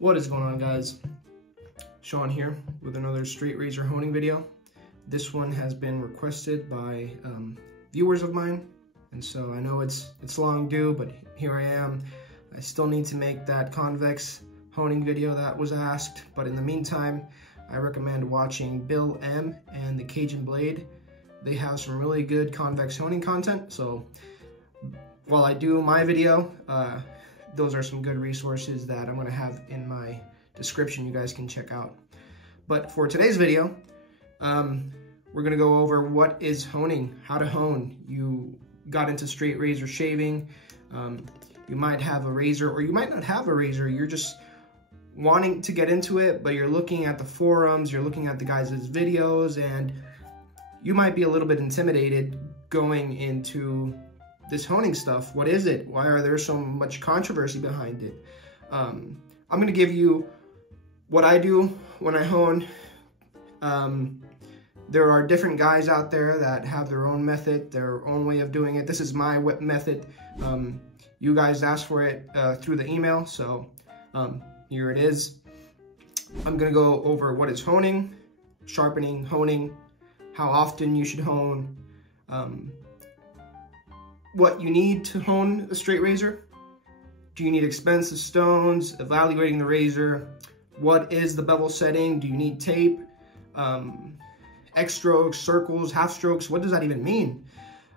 What is going on, guys? Sean here with another straight razor honing video. This one has been requested by viewers of mine, and so I know it's long due, but here I am. I still need to make that convex honing video that was asked, but in the meantime, I recommend watching Bill M and the Cajun Blade. They have some really good convex honing content, so while I do my video, those are some good resources that I'm going to have in my description you guys can check out. But for today's video, we're going to go over what is honing, how to hone. You got into straight razor shaving, you might have a razor or you might not have a razor, you're just wanting to get into it, but you're looking at the forums, you're looking at the guys' videos, and you might be a little bit intimidated going into this honing stuff. What is it? Why are there so much controversy behind it? I'm going to give you what I do when I hone. There are different guys out there that have their own method, their own way of doing it. This is my method. You guys asked for it through the email, so here it is. I'm going to go over what is honing, sharpening, honing, how often you should hone, what you need to hone a straight razor. Do you need expensive stones? Evaluating the razor. What is the bevel setting? Do you need tape? X strokes, circles, half strokes. What does that even mean?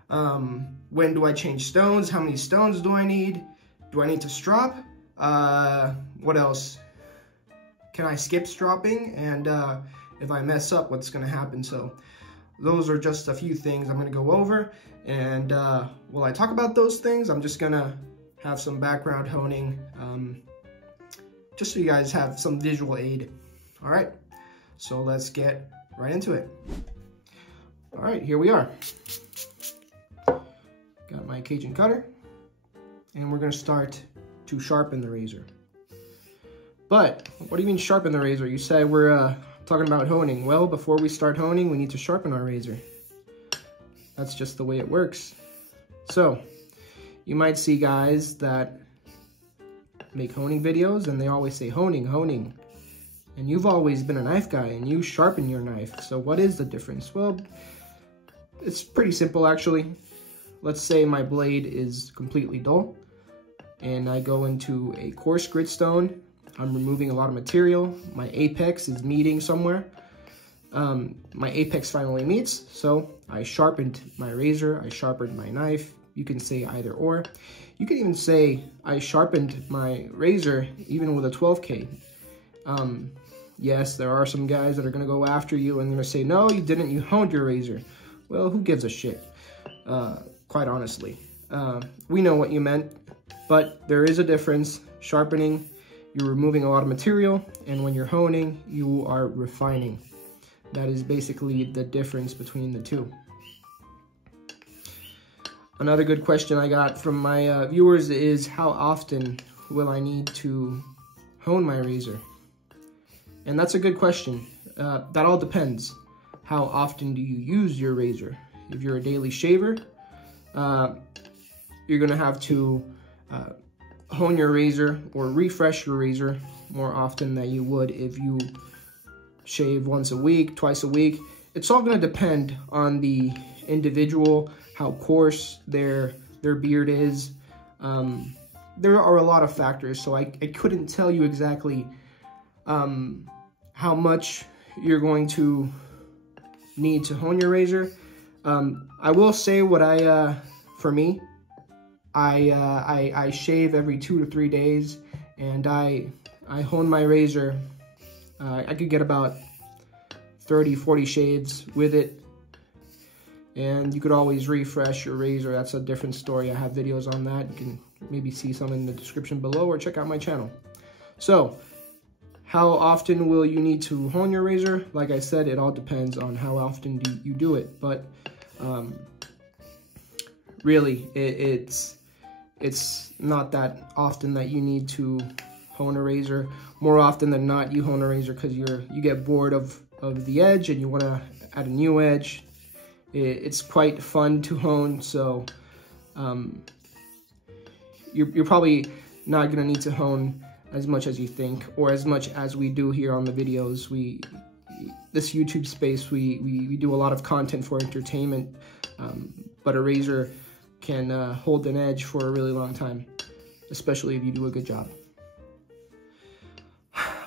When do I change stones? How many stones do I need? Do I need to strop? What else? Can I skip stropping? And if I mess up, what's going to happen? So those are just a few things I'm going to go over. And while I talk about those things, I'm just going to have some background honing, just so you guys have some visual aid. All right, so let's get right into it. All right, here we are. Got my Cajun cutter, and we're going to start to sharpen the razor. But what do you mean sharpen the razor? You said we're talking about honing. Well, before we start honing, we need to sharpen our razor. That's just the way it works. So you might see guys that make honing videos and they always say honing, honing. And you've always been a knife guy and you sharpen your knife. So what is the difference? Well, it's pretty simple actually. Let's say my blade is completely dull and I go into a coarse grit stone. I'm removing a lot of material. My apex is meeting somewhere. My apex finally meets, so I sharpened my razor, I sharpened my knife. You can say either or. You can even say I sharpened my razor even with a 12K. Yes, there are some guys that are gonna go after you and gonna say, no, you didn't, you honed your razor. Well, who gives a shit, quite honestly. We know what you meant, but there is a difference. Sharpening, you're removing a lot of material, and when you're honing, you are refining. That is basically the difference between the two. Another good question I got from my viewers is, how often will I need to hone my razor? And that's a good question. That all depends. How often do you use your razor? If you're a daily shaver, you're gonna have to hone your razor or refresh your razor more often than you would if you shave once a week, twice a week. It's all going to depend on the individual, how coarse their beard is. There are a lot of factors, so I couldn't tell you exactly how much you're going to need to hone your razor. I will say what for me, I shave every 2 to 3 days, and I hone my razor. I could get about 30, 40 shades with it. And you could always refresh your razor. That's a different story. I have videos on that. You can maybe see some in the description below or check out my channel. So, how often will you need to hone your razor? Like I said, it all depends on how often you do it. But really, it's not that often that you need to hone a razor. More often than not, you hone a razor because you get bored of the edge and you want to add a new edge. It's quite fun to hone, so you're probably not going to need to hone as much as you think, or as much as we do here on the videos. This YouTube space, we do a lot of content for entertainment, but a razor can hold an edge for a really long time, especially if you do a good job.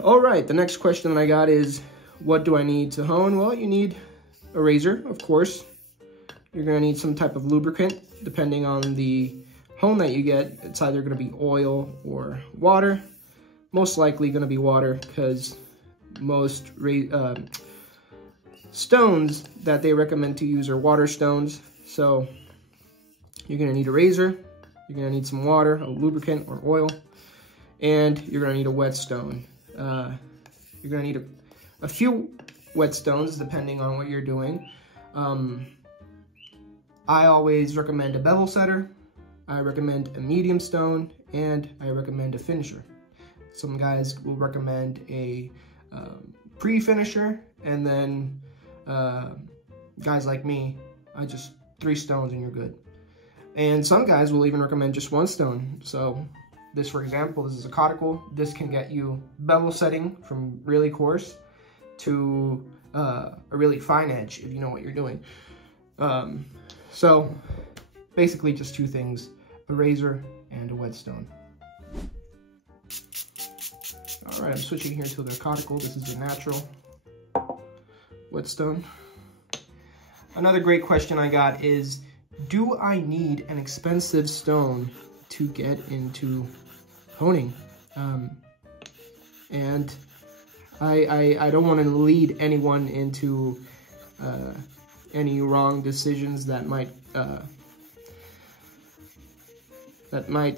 All right, the next question that I got is, what do I need to hone? Well, you need a razor, of course. You're gonna need some type of lubricant, depending on the hone that you get. It's either gonna be oil or water. Most likely gonna be water, because most stones that they recommend to use are water stones. So you're gonna need a razor, you're gonna need some water, a lubricant or oil, and you're gonna need a whetstone. You're gonna need a few whetstones depending on what you're doing. I always recommend a bevel setter, I recommend a medium stone, and I recommend a finisher. Some guys will recommend a pre-finisher, and then guys like me, I just 3 stones and you're good. And some guys will even recommend just 1 stone. So this, for example, this is a conical. This can get you bevel setting from really coarse to a really fine edge if you know what you're doing. So basically just 2 things, a razor and a whetstone. All right, I'm switching here to the conical. This is a natural whetstone. Another great question I got is, do I need an expensive stone to get into honing? And I don't want to lead anyone into any wrong decisions that might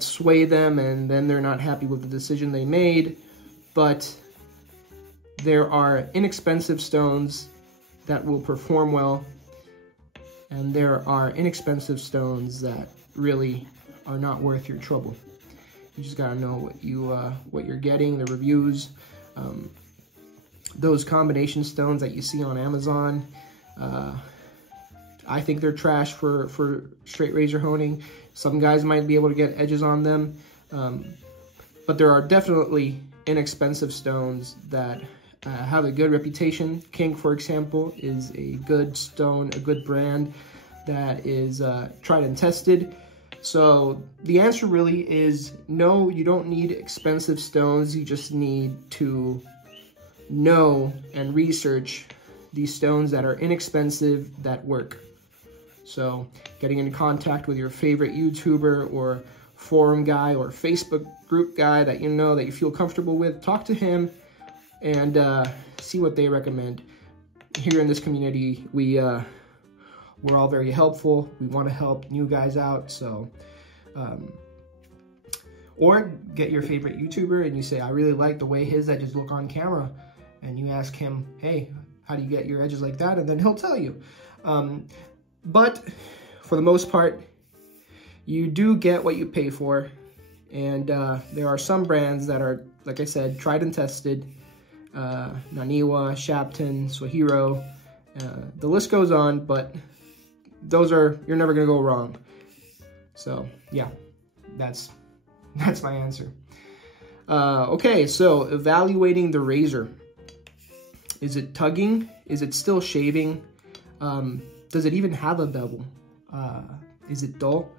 sway them, and then they're not happy with the decision they made. But there are inexpensive stones that will perform well, and there are inexpensive stones that really are not worth your trouble. You just gotta know what you're getting, the reviews. Those combination stones that you see on Amazon, I think they're trash for straight razor honing. Some guys might be able to get edges on them, but there are definitely inexpensive stones that have a good reputation. King, for example, is a good stone, a good brand that is tried and tested. So the answer really is no, you don't need expensive stones. You just need to know and research these stones that are inexpensive, that work. So getting in contact with your favorite YouTuber or forum guy or Facebook group guy that you know, that you feel comfortable with, talk to him and see what they recommend. Here in this community, we're all very helpful. We want to help new guys out. So, or get your favorite YouTuber and you say, I really like the way his edges look on camera. And you ask him, hey, how do you get your edges like that? And then he'll tell you. But for the most part, you do get what you pay for. And there are some brands that are, like I said, tried and tested. Naniwa, Shapton, Swahiro, the list goes on, but those are, you're never gonna go wrong. So yeah, that's my answer. Okay, so evaluating the razor. Is it tugging? Is it still shaving? Does it even have a bevel? Is it dull?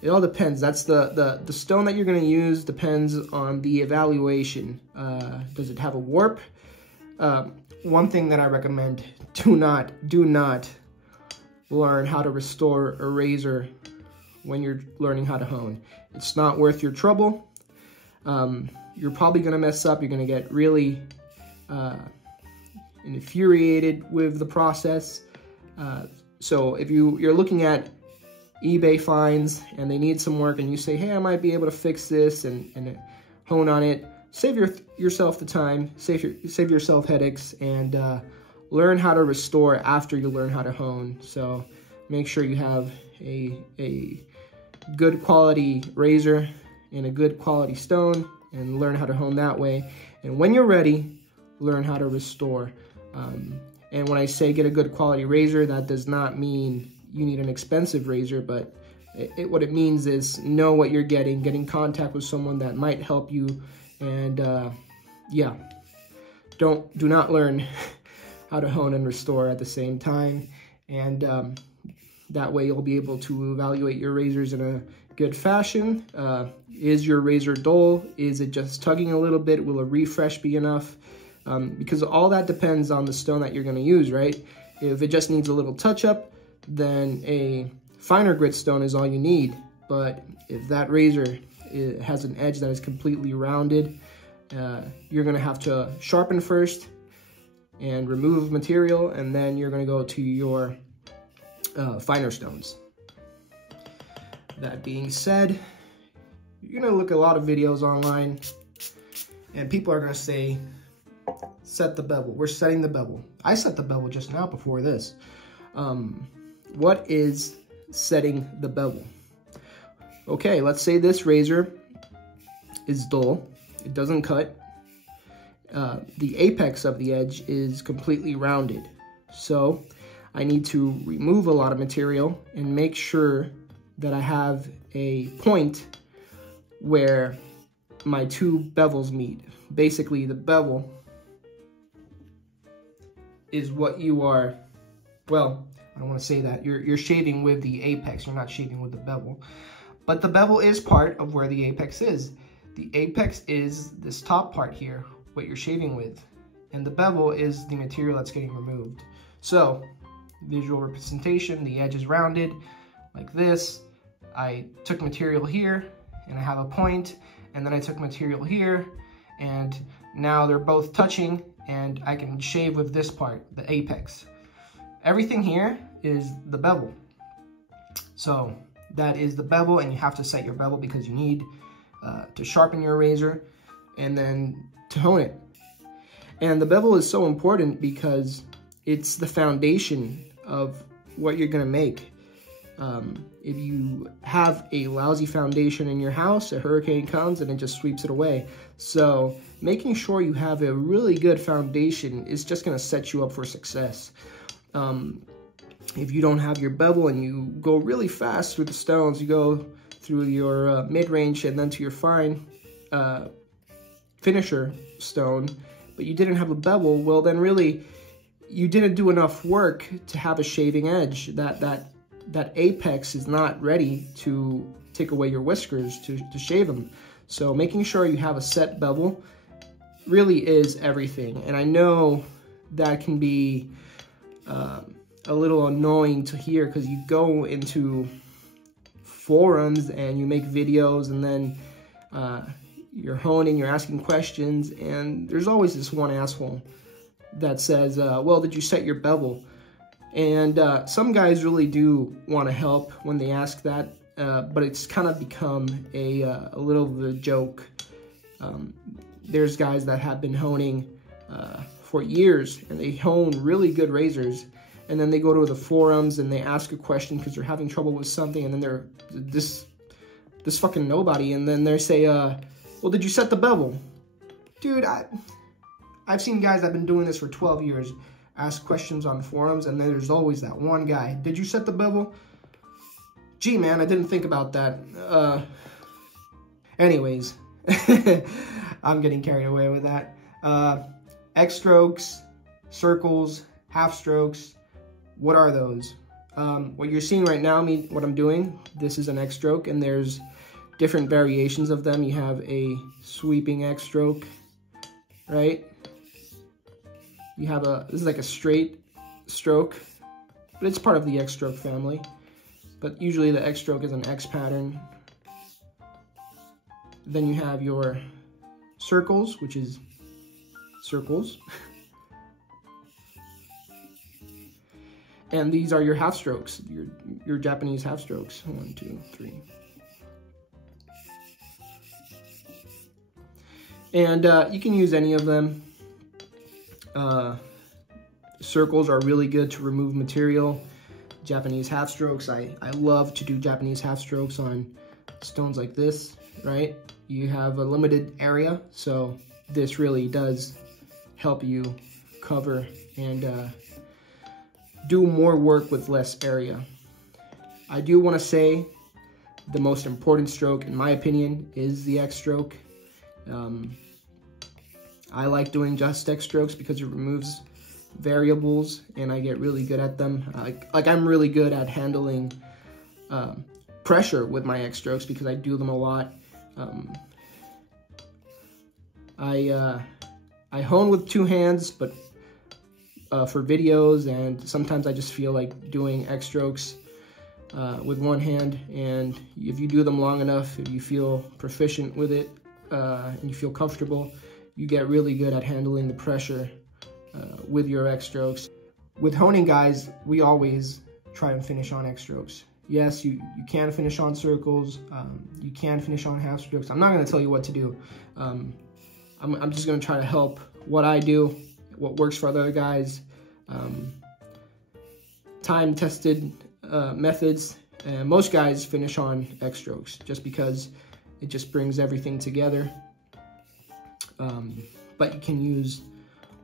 It all depends. That's the stone that you're gonna use depends on the evaluation. Does it have a warp? One thing that I recommend, do not learn how to restore a razor when you're learning how to hone. It's not worth your trouble. You're probably gonna mess up. You're gonna get really infuriated with the process. So if you're looking at eBay finds and they need some work and you say, hey, I might be able to fix this and hone on it, save yourself the time, save yourself headaches, and learn how to restore after you learn how to hone. So make sure you have a good quality razor and a good quality stone and learn how to hone that way. And when you're ready, learn how to restore. And when I say get a good quality razor, that does not mean you need an expensive razor, but what it means is know what you're getting, get in contact with someone that might help you And yeah, do not learn how to hone and restore at the same time. And that way you'll be able to evaluate your razors in a good fashion. Is your razor dull? Is it just tugging a little bit? Will a refresh be enough? Because all that depends on the stone that you're going to use, right? If it just needs a little touch up, then a finer grit stone is all you need. But if that razor has an edge that is completely rounded, you're going to have to sharpen first and remove material, and then you're going to go to your finer stones. That being said, you're going to look at a lot of videos online, and people are going to say, set the bevel. We're setting the bevel. I set the bevel just now before this. What is setting the bevel? Okay, let's say this razor is dull. It doesn't cut. The apex of the edge is completely rounded. So I need to remove a lot of material and make sure that I have a point where my two bevels meet. Basically, the bevel is what you are, well, I don't want to say that. You're shaving with the apex. You're not shaving with the bevel. But the bevel is part of where the apex is. The apex is this top part here, what you're shaving with. And the bevel is the material that's getting removed. So, visual representation, the edge is rounded like this. I took material here, and I have a point, and then I took material here, and now they're both touching, and I can shave with this part, the apex. Everything here is the bevel. So that is the bevel, and you have to set your bevel because you need to sharpen your razor and then to hone it. And the bevel is so important because it's the foundation of what you're gonna make. If you have a lousy foundation in your house, a hurricane comes and it just sweeps it away. So making sure you have a really good foundation is just gonna set you up for success. If you don't have your bevel and you go really fast through the stones, you go through your mid-range and then to your fine finisher stone, but you didn't have a bevel, well then really you didn't do enough work to have a shaving edge. That apex is not ready to take away your whiskers to shave them. So making sure you have a set bevel really is everything. And I know that can be a little annoying to hear because you go into forums and you make videos and then you're honing, you're asking questions, and there's always this one asshole that says, well, did you set your bevel? And some guys really do want to help when they ask that, but it's kind of become a little of a joke. There's guys that have been honing for years, and they hone really good razors, and then they go to the forums and they ask a question because they're having trouble with something, and then they're this fucking nobody, and then they say, well, did you set the bevel? Dude, I've seen guys that have been doing this for 12 years ask questions on forums, and then there's always that one guy. Did you set the bevel? Gee, man, I didn't think about that. Anyways, I'm getting carried away with that. X strokes, circles, half strokes, what are those? What you're seeing right now, what I'm doing, this is an X stroke, and there's different variations of them. You have a sweeping X stroke, right? You have this is like a straight stroke, but it's part of the X stroke family. But usually the X stroke is an X pattern. Then you have your circles, which is circles. And these are your half strokes, your Japanese half strokes. 1, 2, 3. And you can use any of them. Circles are really good to remove material. Japanese half strokes, I love to do Japanese half strokes on stones like this, right? You have a limited area, so this really does help you cover and do more work with less area. I do want to say the most important stroke, in my opinion, is the X stroke. I like doing just X strokes because it removes variables and I get really good at them. Like I'm really good at handling pressure with my X strokes because I do them a lot. I hone with 2 hands, but for videos, and sometimes I just feel like doing X strokes with 1 hand. And if you do them long enough, if you feel proficient with it and you feel comfortable, you get really good at handling the pressure with your X strokes. With honing, guys, we always try and finish on X strokes. Yes, you can finish on circles, you can finish on half strokes. I'm not going to tell you what to do. I'm just going to try to help what I do, what works for other guys, time-tested methods. And most guys finish on X strokes just because it just brings everything together. But you can use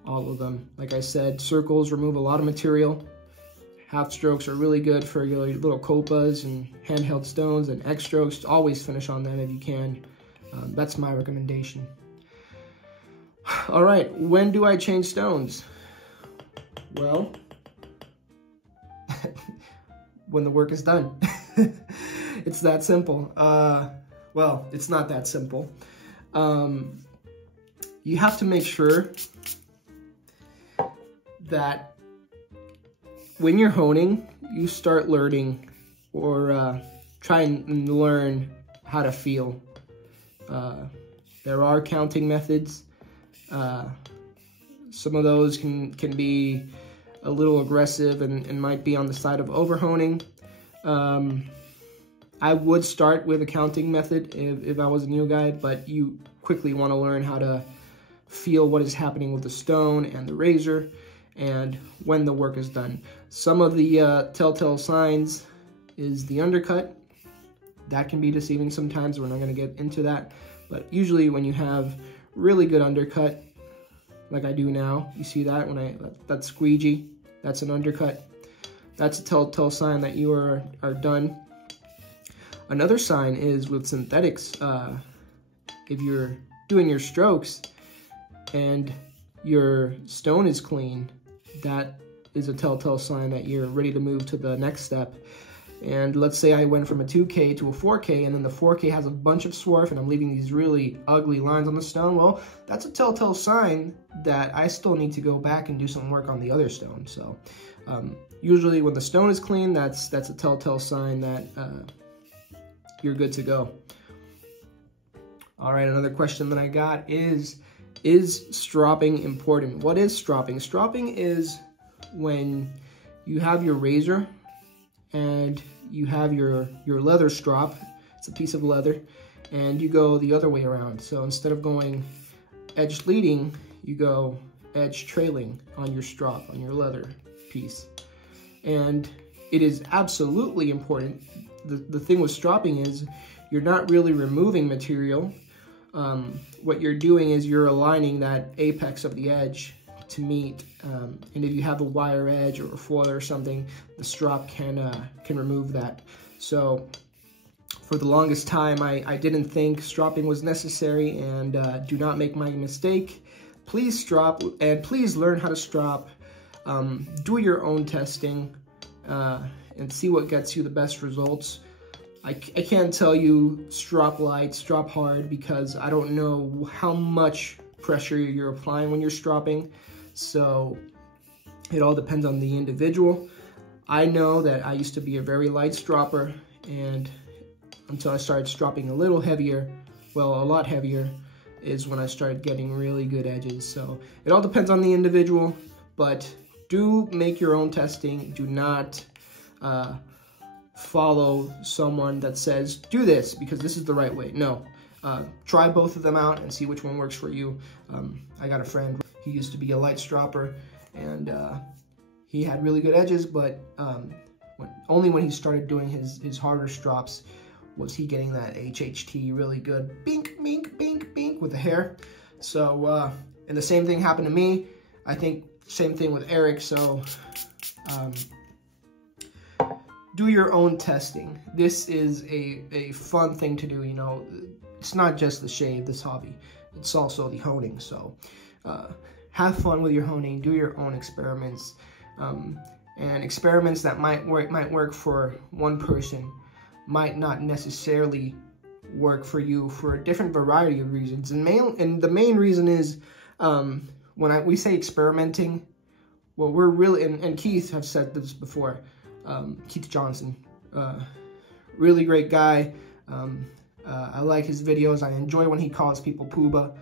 all of them. Like I said, circles remove a lot of material. Half strokes are really good for your little copas and handheld stones, and X strokes, always finish on them if you can. That's my recommendation. All right, when do I change stones? Well, when the work is done. It's that simple. Well, it's not that simple. You have to make sure that when you're honing, you start learning or try and learn how to feel. There are counting methods. Some of those can be a little aggressive and might be on the side of over-honing. I would start with a counting method if I was a new guy, but you quickly want to learn how to feel what is happening with the stone and the razor and when the work is done. Some of the telltale signs is the undercut. That can be deceiving sometimes. We're not going to get into that, but usually when you have really good undercut, like I do now, you see that when that squeegee, that's an undercut. That's a telltale sign that you are done. Another sign is with synthetics. If you're doing your strokes and your stone is clean, that is a telltale sign that you're ready to move to the next step. And let's say I went from a 2K to a 4K, and then the 4K has a bunch of swarf and I'm leaving these really ugly lines on the stone. Well, that's a telltale sign that I still need to go back and do some work on the other stone. So usually when the stone is clean, that's a telltale sign that you're good to go. All right, another question that I got is stropping important? What is stropping? Stropping is when you have your razor and you have your leather strop. It's a piece of leather, and you go the other way around. So instead of going edge leading, you go edge trailing on your strop, on your leather piece. And it is absolutely important. The thing with stropping is you're not really removing material. What you're doing is you're aligning that apex of the edge to meet, and if you have a wire edge or a foiler or something, the strop can remove that. So for the longest time, I didn't think stropping was necessary, and do not make my mistake. Please strop, and please learn how to strop. Do your own testing and see what gets you the best results. I can't tell you strop light, strop hard, because I don't know how much pressure you're applying when you're stropping. So it all depends on the individual. I know that I used to be a very light stropper, and until I started stropping a little heavier, well, a lot heavier, is when I started getting really good edges. So it all depends on the individual, but do make your own testing. Do not follow someone that says, do this because this is the right way. No, try both of them out and see which one works for you. I got a friend, he used to be a light stropper, and he had really good edges, but only when he started doing his harder strops was he getting that HHT really good, bink, bink, bink, bink with the hair. So, and the same thing happened to me. I think same thing with Eric. So, do your own testing. This is a fun thing to do, you know. It's not just the shave, this hobby. It's also the honing. So have fun with your honing, do your own experiments, and experiments that might work for one person might not necessarily work for you for a different variety of reasons. And the main reason is when we say experimenting, well, we're really, and Keith have said this before, Keith Johnson, really great guy. I like his videos. I enjoy when he calls people Pooba.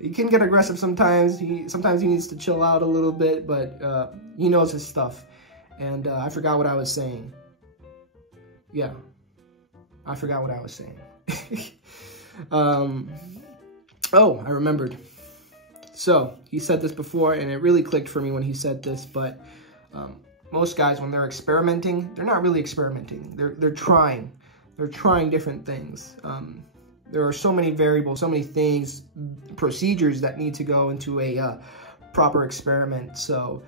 He can get aggressive sometimes. Sometimes he needs to chill out a little bit, but he knows his stuff. And I forgot what I was saying. Yeah, I forgot what I was saying. Oh, I remembered. So he said this before, and it really clicked for me when he said this. But most guys, when they're experimenting, they're not really experimenting. They're trying. They're trying different things. There are so many variables, so many things, procedures that need to go into a proper experiment. So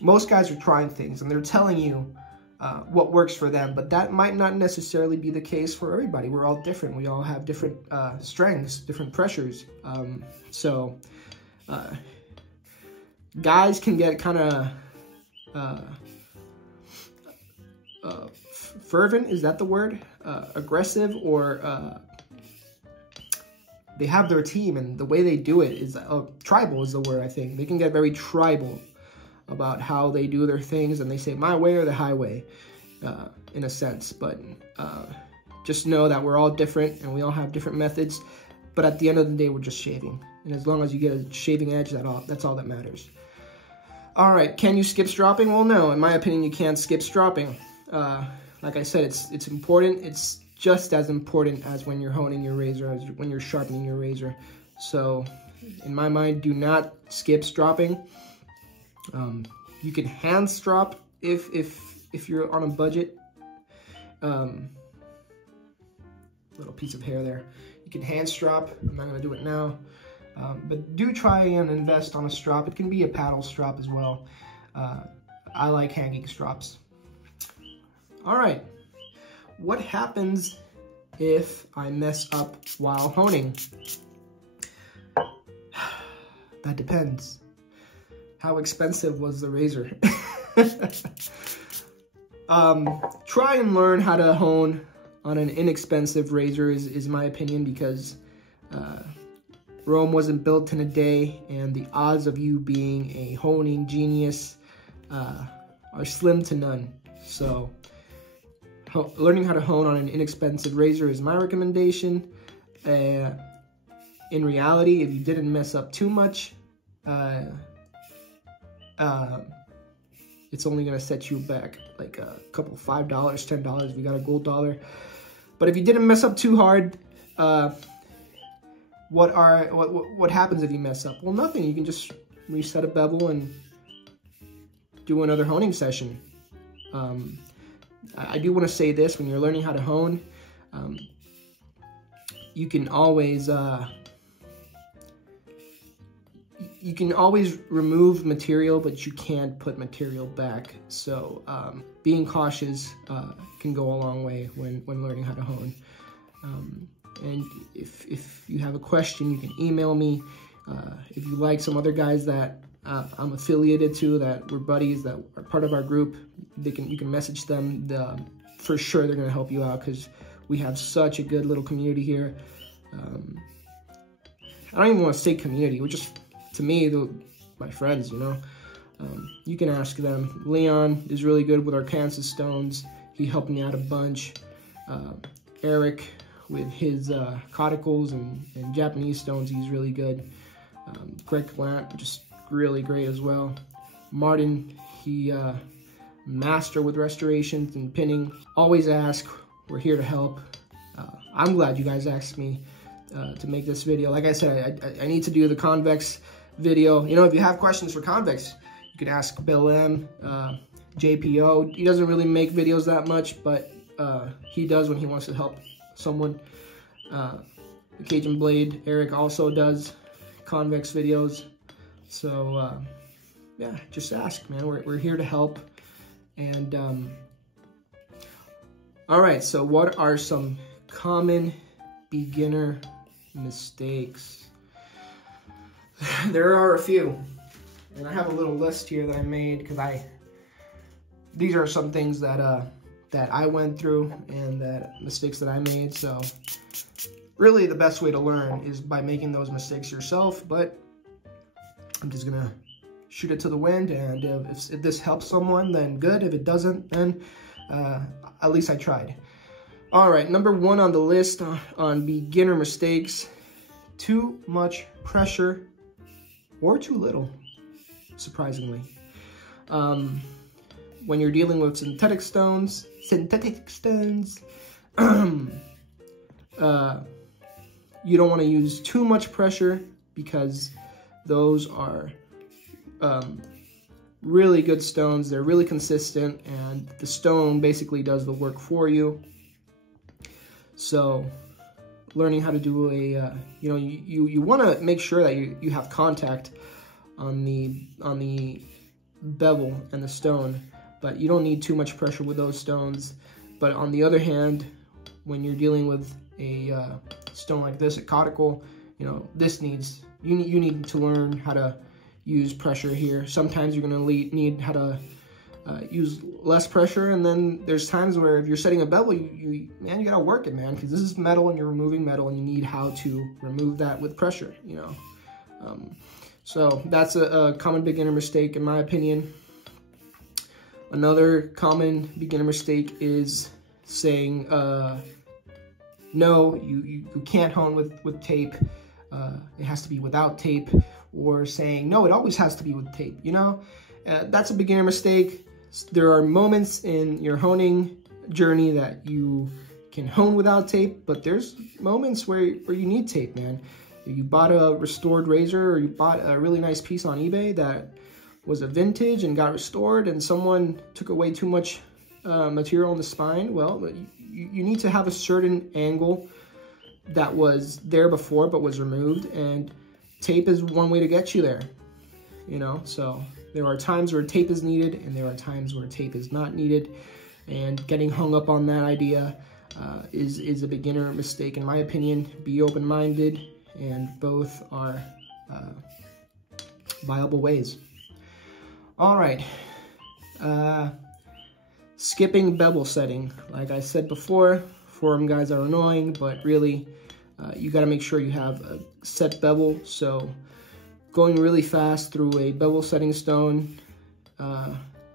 most guys are trying things, and they're telling you what works for them, but that might not necessarily be the case for everybody. We're all different. We all have different strengths, different pressures. So guys can get kind of fervent, is that the word? Aggressive, or they have their team, and the way they do it is tribal is the word, I think. They can get very tribal about how they do their things, and they say my way or the highway, in a sense. But just know that we're all different, and we all have different methods. But at the end of the day, we're just shaving, and as long as you get a shaving edge, that's all that matters. All right, can you skip stropping? Well, no, in my opinion, you can't skip stropping. Like I said, it's important. It's just as important as when you're honing your razor, as when you're sharpening your razor. So, in my mind, do not skip stropping. You can hand strop if you're on a budget. Little piece of hair there. You can hand strop. I'm not gonna do it now, but do try and invest on a strop. It can be a paddle strop as well. I like hanging strops. All right. What happens if I mess up while honing? That depends. How expensive was the razor? Try and learn how to hone on an inexpensive razor is my opinion, because Rome wasn't built in a day, and the odds of you being a honing genius are slim to none. So learning how to hone on an inexpensive razor is my recommendation. In reality, if you didn't mess up too much, it's only gonna set you back like a couple $5, $10 if you got a gold dollar. But if you didn't mess up too hard, what happens if you mess up? Well, nothing. You can just reset a bevel and do another honing session. I do want to say this: when you're learning how to hone, you can always remove material, but you can't put material back. So being cautious can go a long way when learning how to hone. And if you have a question, you can email me. If you like some other guys that I'm affiliated to, that we're buddies, that are part of our group, you can message them. For sure, they're gonna help you out, because we have such a good little community here. I don't even want to say community. We're just, to me, my friends, you know. You can ask them. Leon is really good with our Kansas stones. He helped me out a bunch. Eric with his cauticles and Japanese stones, he's really good. Greg Plant, just really great as well. Martin, he master with restorations and pinning. Always ask. We're here to help. I'm glad you guys asked me to make this video. Like I said, I need to do the Convex video. You know, if you have questions for Convex, you can ask Bill M, JPO. He doesn't really make videos that much, but he does when he wants to help someone. The Cajun Blade, Eric also does Convex videos. So yeah, just ask, man. We're here to help. And all right, so what are some common beginner mistakes? There are a few, and I have a little list here that I made because these are some things that that I went through and that mistakes that I made. So really the best way to learn is by making those mistakes yourself, but I'm just gonna shoot it to the wind, and if this helps someone, then good. If it doesn't, then at least I tried. All right, number 1 on the list on beginner mistakes: too much pressure or too little, surprisingly. When you're dealing with synthetic stones, you don't want to use too much pressure, because those are really good stones. They're really consistent, and the stone basically does the work for you. So learning how to do a, you want to make sure that you have contact on the bevel and the stone, but you don't need too much pressure with those stones. But on the other hand, when you're dealing with a stone like this, a caudicle, this needs, you need to learn how to use pressure here. Sometimes you're going to need how to use less pressure, and then there's times where if you're setting a bevel, you gotta work it, man, because this is metal and you're removing metal, and you need how to remove that with pressure, so that's a common beginner mistake, in my opinion. Another common beginner mistake is saying no, you can't hone with tape. It has to be without tape, or saying no, it always has to be with tape. That's a beginner mistake. There are moments in your honing journey that you can hone without tape, but there's moments where you need tape, man. If you bought a restored razor, or you bought a really nice piece on eBay that was a vintage and got restored, and someone took away too much material in the spine, well, you need to have a certain angle that was there before but was removed, and tape is one way to get you there, so there are times where tape is needed, and there are times where tape is not needed, and getting hung up on that idea is a beginner mistake, in my opinion. Be open-minded, and both are viable ways. All right, skipping bevel setting. Like I said before, forum guides are annoying, but really you got to make sure you have a set bevel. So going really fast through a bevel setting stone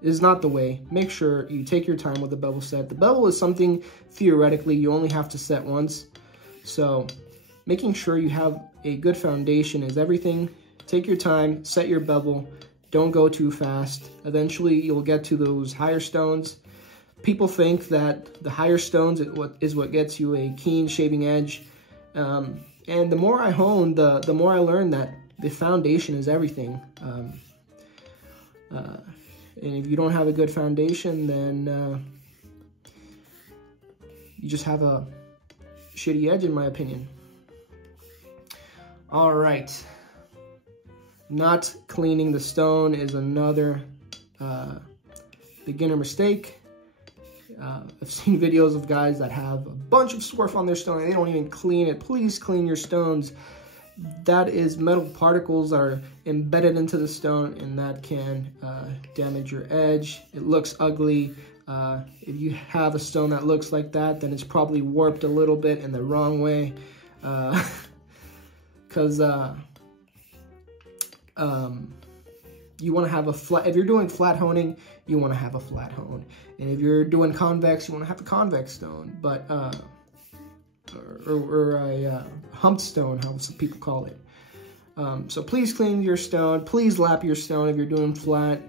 is not the way. Make sure you take your time with the bevel set. The bevel is something theoretically you only have to set once, so making sure you have a good foundation is everything. Take your time, set your bevel, don't go too fast. Eventually you'll get to those higher stones. People think that the higher stones is what gets you a keen shaving edge, and the more I hone, the more I learn that the foundation is everything. And if you don't have a good foundation, then you just have a shitty edge, in my opinion. All right, not cleaning the stone is another beginner mistake. I've seen videos of guys that have a bunch of swarf on their stone and they don't even clean it. Please clean your stones. That is metal particles that are embedded into the stone, and that can damage your edge. It looks ugly. If you have a stone that looks like that, then it's probably warped a little bit in the wrong way. Because you want to have a flat, if you're doing flat honing, you want to have a flat hone. And if you're doing convex, you want to have a convex stone, but or a humped stone, how some people call it. So please clean your stone. Please lap your stone if you're doing flat.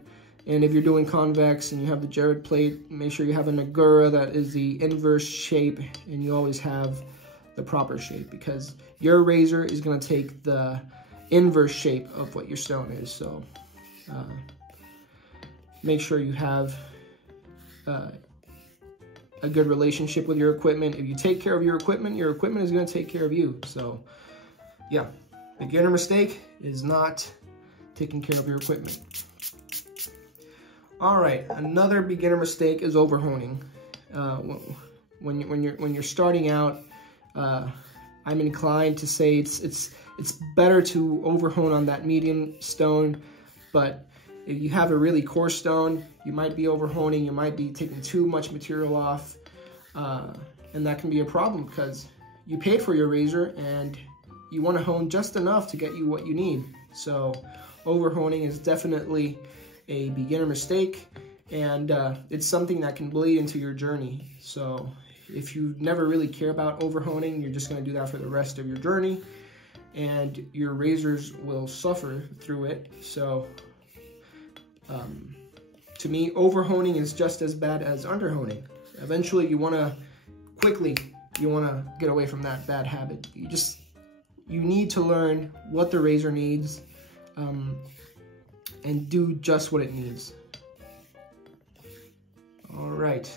And if you're doing convex and you have the Jared plate, make sure you have a Nagura that is the inverse shape, and you always have the proper shape, because your razor is going to take the inverse shape of what your stone is. So make sure you have a good relationship with your equipment. If you take care of your equipment is going to take care of you. So yeah, beginner mistake is not taking care of your equipment. All right, another beginner mistake is overhoning. When you're starting out, I'm inclined to say it's it's better to overhone on that medium stone, but if you have a really coarse stone, you might be overhoning, you might be taking too much material off, and that can be a problem because you paid for your razor and you want to hone just enough to get you what you need. So overhoning is definitely a beginner mistake, and it's something that can bleed into your journey. So if you never really care about overhoning, you're just going to do that for the rest of your journey, and your razors will suffer through it. So to me, overhoning is just as bad as underhoning. Eventually, you want to get away from that bad habit. You need to learn what the razor needs, and do just what it needs. All right.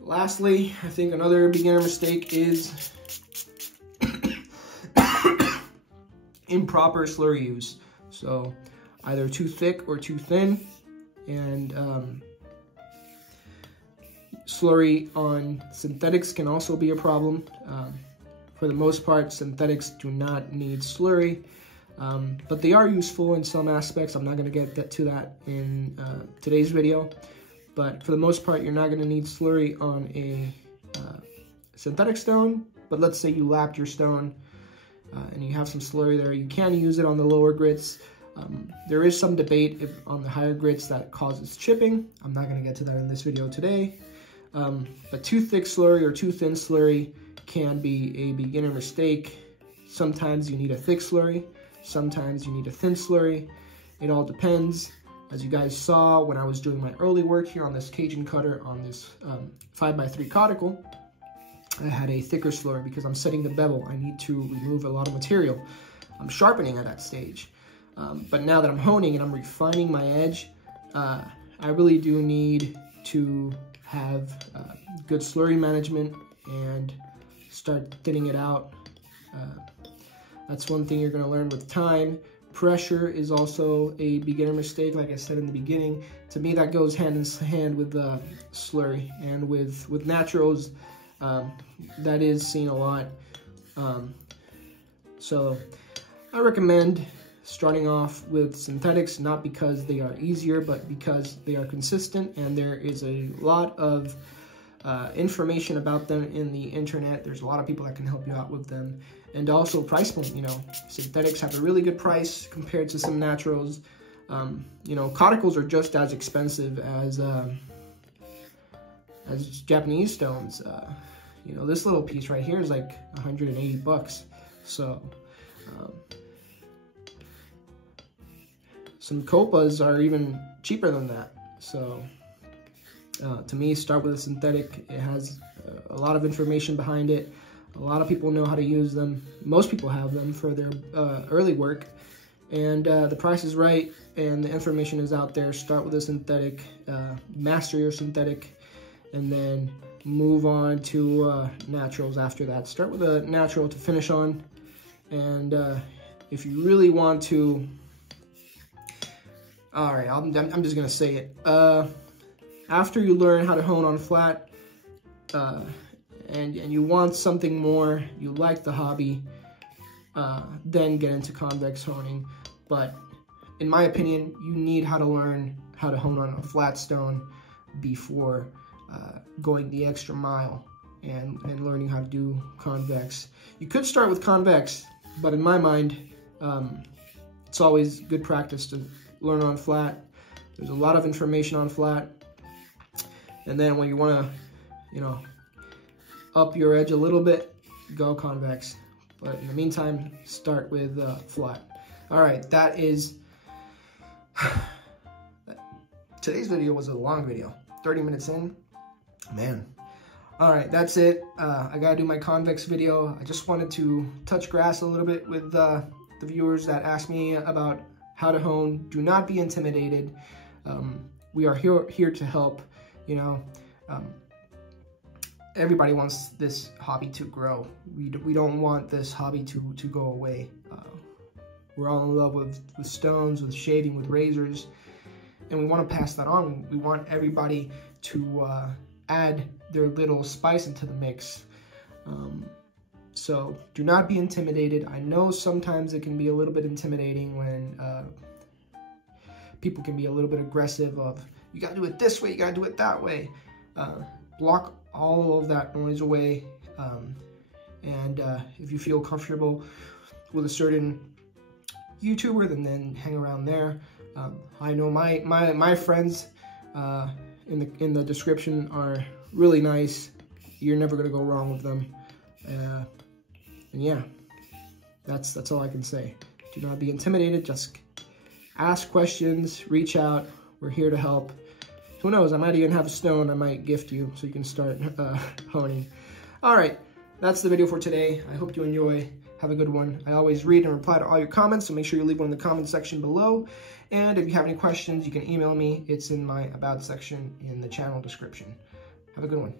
Lastly, I think another beginner mistake is improper slurry use. So either too thick or too thin, and slurry on synthetics can also be a problem. For the most part, synthetics do not need slurry, but they are useful in some aspects. I'm not going to get to that in today's video, but for the most part, you're not going to need slurry on a synthetic stone. But let's say you lapped your stone and you have some slurry there, you can use it on the lower grits. There is some debate on the higher grits that causes chipping. I'm not going to get to that in this video today. But too thick slurry or too thin slurry can be a beginner mistake. Sometimes you need a thick slurry, sometimes you need a thin slurry. It all depends. As you guys saw when I was doing my early work here on this Cajun cutter on this 5x3 caudicle, I had a thicker slurry because I'm setting the bevel. I need to remove a lot of material. I'm sharpening at that stage. But now that I'm honing and I'm refining my edge, I really do need to have good slurry management and start thinning it out. That's one thing you're going to learn with time. Pressure is also a beginner mistake, like I said in the beginning. To me, that goes hand in hand with slurry, and with naturals, that is seen a lot. So I recommend starting off with synthetics, not because they are easier, but because they are consistent, and there is a lot of information about them in the internet. There's a lot of people that can help you out with them. And also price point, synthetics have a really good price compared to some naturals. Cauticles are just as expensive as Japanese stones. This little piece right here is like 180 bucks. So some copas are even cheaper than that. So to me, start with a synthetic. It has a lot of information behind it. A lot of people know how to use them. Most people have them for their early work. And the price is right and the information is out there. Start with a synthetic, master your synthetic, and then move on to naturals after that. Start with a natural to finish on. And if you really want to, all right, I'm just gonna say it. After you learn how to hone on flat, and you want something more, you like the hobby, then get into convex honing. But in my opinion, you need to learn how to hone on a flat stone before going the extra mile and learning how to do convex. You could start with convex, but in my mind, it's always good practice to learn on flat. There's a lot of information on flat. And then when you want to, up your edge a little bit, go convex. But in the meantime, start with flat. All right, that is, today's video was a long video, 30 minutes in, man. All right, that's it. I gotta do my convex video. I just wanted to touch grass a little bit with the viewers that asked me about how to hone. Do not be intimidated. We are here to help. Everybody wants this hobby to grow. We don't want this hobby to go away. We're all in love with stones, with shaving, with razors, and we want to pass that on. We want everybody to add their little spice into the mix. So do not be intimidated. I know sometimes it can be a little bit intimidating when people can be a little bit aggressive of, you gotta do it this way, you gotta do it that way. Block all of that noise away. And if you feel comfortable with a certain YouTuber, then hang around there. I know my friends in the description are really nice. You're never gonna go wrong with them. And yeah, that's all I can say. Do not be intimidated. Just ask questions, reach out. We're here to help. Who knows? I might even have a stone I might gift you so you can start honing. All right, that's the video for today. I hope you enjoy. Have a good one. I always read and reply to all your comments, so make sure you leave one in the comment section below. And if you have any questions, you can email me. It's in my About section in the channel description. Have a good one.